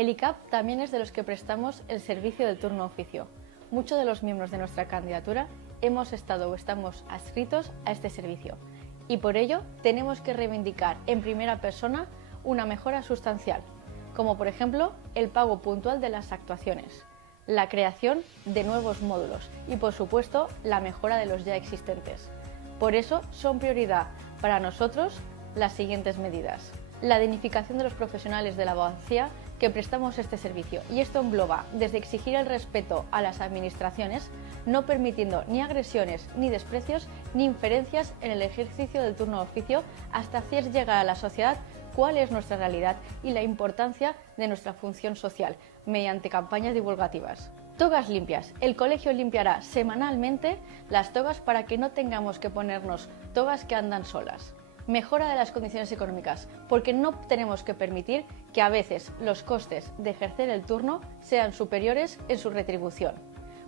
El ICAP también es de los que prestamos el servicio del turno oficio. Muchos de los miembros de nuestra candidatura hemos estado o estamos adscritos a este servicio y por ello tenemos que reivindicar en primera persona una mejora sustancial, como por ejemplo el pago puntual de las actuaciones, la creación de nuevos módulos y por supuesto la mejora de los ya existentes. Por eso son prioridad para nosotros las siguientes medidas. La dignificación de los profesionales de la abogacía que prestamos este servicio, y esto engloba desde exigir el respeto a las administraciones, no permitiendo ni agresiones, ni desprecios, ni inferencias en el ejercicio del turno de oficio, hasta hacer llegar a la sociedad cuál es nuestra realidad y la importancia de nuestra función social, mediante campañas divulgativas. Togas limpias. El colegio limpiará semanalmente las togas para que no tengamos que ponernos togas que andan solas. Mejora de las condiciones económicas, porque no tenemos que permitir que a veces los costes de ejercer el turno sean superiores en su retribución.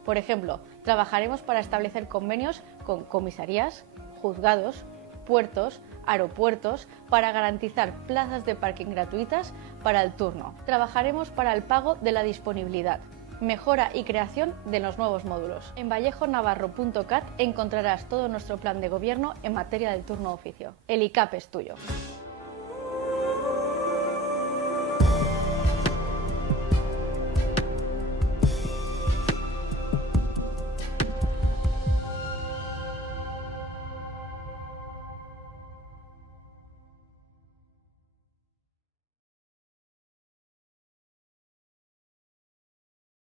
Por ejemplo, trabajaremos para establecer convenios con comisarías, juzgados, puertos, aeropuertos, para garantizar plazas de parking gratuitas para el turno. Trabajaremos para el pago de la disponibilidad, mejora y creación de los nuevos módulos. En vallejonavarro.cat encontrarás todo nuestro plan de gobierno en materia del turno oficio. El ICAP es tuyo.